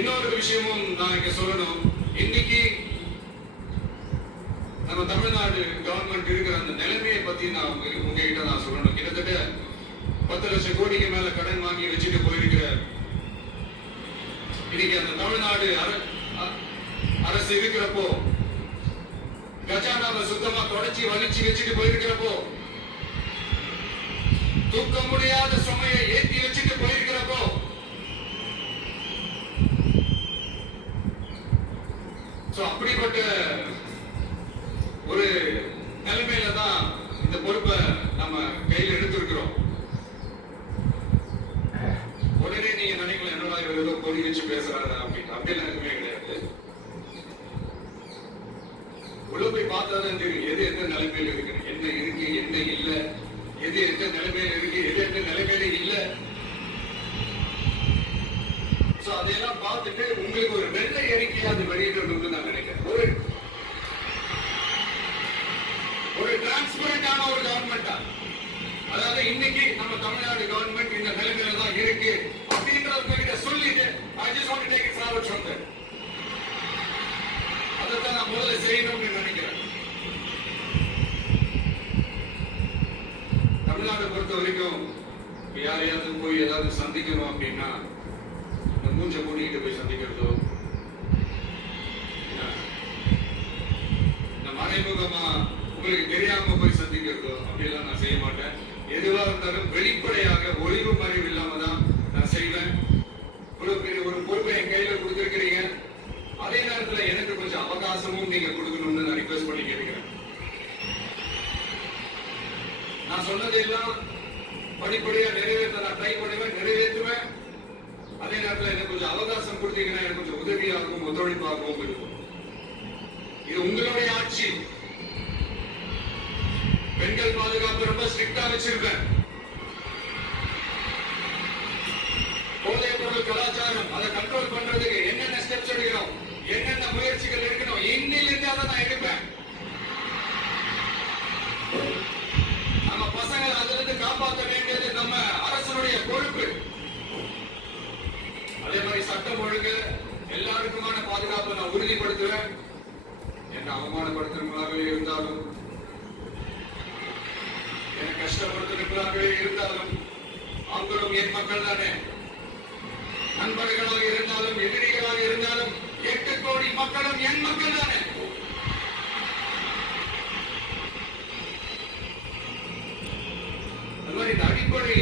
இன்னொரு விஷயமும் நான் இங்க சொல்லணும். இன்னைக்கு நம்ம தமிழ்நாடு கவர்மெண்ட் இருக்கிற அந்த நிலைமையை பத்தி நான் உங்ககிட்ட நான் சொல்லணும். கிட்டத்தட்ட 10 லட்சம் கோடிக்கு மேல கடன் வாங்கி வச்சுட்டு போயிருக்கிற இன்னைக்கு அந்த தமிழ்நாடு அரசு இருக்கிறப்போ, கஜானாவை சுத்தமா தொடச்சி வலிச்சு வச்சுட்டு போயிருக்கிறப்போ, தூக்க முடியாத சுமையை ஏற்றி வச்சுட்டு போயிருக்கிறப்போ, அப்படிப்பட்ட ஒரு நிலைமையில தான் இந்த பொறுப்பை நம்ம கையில் எடுத்திருக்கிறோம். உடனே நீங்க நினைக்கல என்னடா இவர் ஏதோ கொடி வச்சு பேசுறாரு அப்படின்னு. அப்படிலாம் எதுவுமே கிடையாது. உள்ள போய் பார்த்தாதான் தெரியும் எது எந்த நிலைமையில இருக்கு, என்ன இருக்கு என்ன இல்ல, எது எந்த நிலைமையில இருக்கு எது எந்த நிலைமையில இல்ல. அதையெல்லாம் பார்த்துட்டு உங்களுக்கு ஒரு வெள்ளை அறிக்கையை அது வெளியிடணும்னு நான் நினைக்கிறேன். ஒரு டிரான்ஸ்பரண்டான ஒரு கவர்மெண்டா, அதாவது இன்னைக்கு நம்ம தமிழ்நாடு கவர்மெண்ட் இந்த நிலைமையில தான் இருக்கு அப்படின்றவங்க சொல்லிட்டு I just want to take it forward from there. அதைத்தான் நான் முதல்ல செய்யணும்னு நினைக்கிறேன். தமிழ்நாட்டை பொறுத்த வரைக்கும் யாரையாவது போய் ஏதாவது சந்திக்கணும் அப்படின்னா மூஞ்ச மூடிக்கிட்டு போய் சந்திக்கிறதோ, மறைமுகமா உங்களுக்கு தெரியாம போய் சந்திக்கிறதோ அப்படிலாம் நான் செய்ய மாட்டேன். எதுவா இருந்தாலும் வெளிப்படையாக ஒளிவு மறைவு இல்லாம தான் நான் செய்வேன். ஒரு பொறுப்பை என் கையில கொடுத்திருக்கிறீங்க, அதே நேரத்துல எனக்கு கொஞ்சம் அவகாசமும் நீங்க கொடுக்கணும்னு நான் ரிக்வெஸ்ட் பண்ணி கேட்கிறேன். நான் சொன்னதெல்லாம் படிப்படியா நிறைவேற்ற நான் ட்ரை பண்ணுவேன், நிறைவேற்றுவேன். அதே நேரத்தில் எனக்கு கொஞ்சம் அவகாசம் கொடுத்தீங்கன்னா எனக்கு கொஞ்சம் உதவியாகவும் ஒத்துழைப்பாகவும் இருக்கும். இது உங்களுடைய ஆட்சி. பெண்கள் பாதுகாப்பு ரொம்ப ஸ்ட்ரிக்டா வச்சிருப்பேன். போதைப் பொருள் கலாச்சாரம் அதை கண்ட்ரோல் பண்றதுக்கு என்னென்ன ஸ்டெப்ஸ் எடுக்கணும், என்னென்ன முயற்சிகள் எடுக்கணும், இன்னிலிருந்து அதை நான் எடுப்பேன். நம்ம பசங்களை அதிலிருந்து காப்பாற்ற வேண்டியது நம்ம அரசனுடைய பொறுப்பு. அதே மாதிரி சட்டம் ஒழுங்கு எல்லாருக்குமான பாதுகாப்பை நான் உறுதிப்படுத்துவேன். என்ன அவமானப்படுத்துறவங்களாகவே இருந்தாலும், என்ன கஷ்டப்படுத்துறவங்களாகவே இருந்தாலும், அவங்களும் என் மக்கள் தானே. நண்பர்களாக இருந்தாலும் எதிரிகளாக இருந்தாலும் 8 கோடி மக்களும் என் மக்கள் தானே. அந்த மாதிரி இந்த அடிப்படை